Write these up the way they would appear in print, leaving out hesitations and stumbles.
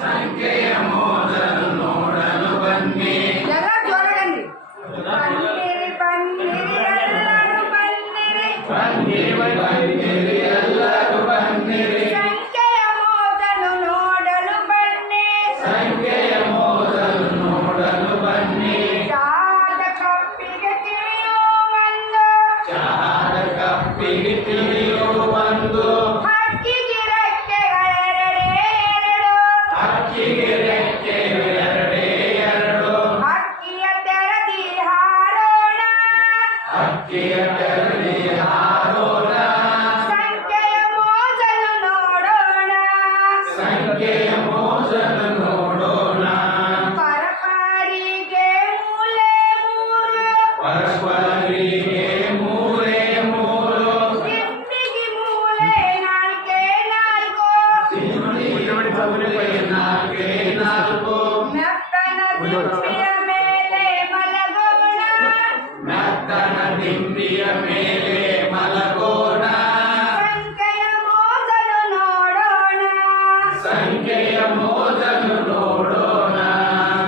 ಸಂಖ್ಯೆಯ ಮೋದಲು ನೋಡಲು ಬನ್ನಿ. ಎಲ್ಲ ಜೋರಾಗನ್ರಿ. ಬನ್ನಿರಿ ಬನ್ನಿರಿ ಎಲ್ಲರೂ ಬನ್ನಿರಿ. ಬನ್ನಿರಿ ಎಲ್ಲರೂ ಬನ್ನಿರಿ. ಸಂಖ್ಯೆಯ ಮೋದಲು ನೋಡಲು ಬನ್ನಿ. ಸಂಖ್ಯೆಯ ಮೋದಲು ನೋಡಲು ಬನ್ನಿ. ಚಹಾದ ಕಪ್ಪಿಗೆ ತಿಳಿಯುವಂದು. ಚಹಾದ ಕಪ್ಪಿಗೆ ತಿಳಿಯುವಂದು. ಹಕ್ಕಿಗೆ ರೆಕ್ಕೆಗಳೆರಡೇ ಎರಡು. ಹಕ್ಕಿಗೆ ರೆಕ್ಕೆಗಳೆರಡೇ ಎರಡು. ಹಕ್ಕಿಯ ತೆರದಿ ಹಾರೋಣ. ಹಕ್ಕಿಯ ತೆರಳಿ ಹಾರೋಣ. ಸಂಖ್ಯೆಯ ಮೋಜಲು ನೋಡೋಣ. ಸಂಖ್ಯೆಯ ಮೋಜಲು ನೋಡೋಣ. ಪರಪರಿಗೆ ಮೂಲೆ ಮೂರು. ಪರಸ್ಪರಿಗೆ ಮೂರೇ ಮೂರು. ಸಿಂಪಿಗೆ ಮೂಲೆ ನಾಲ್ಕೇ ನಾಲ್ಕು. ಮೂರೇ ನಾಲ್ಕೇ ನಾಲ್ಕು. ಮೆತ್ತನ ದಿಮ್ಮಿಯ ಮೇಲೆ ಮಲಗೋಣ. ಮೆತ್ತನ ದಿಂಬಿಯ ಮೇಲೆ ಮಲಗೋಣ. ಸಂಖ್ಯೆಯ ಮೋಜಲು ನೋಡೋಣ. ಸಂಖ್ಯೆಯ ಮೋಜಲು ನೋಡೋಣ.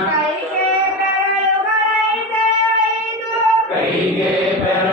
ಕೈಗೆ ಬೆರಳುಗಳೈದೆ ಐದು. ಕೈಗೆ ಬೆರಳುಗಳೈದೆ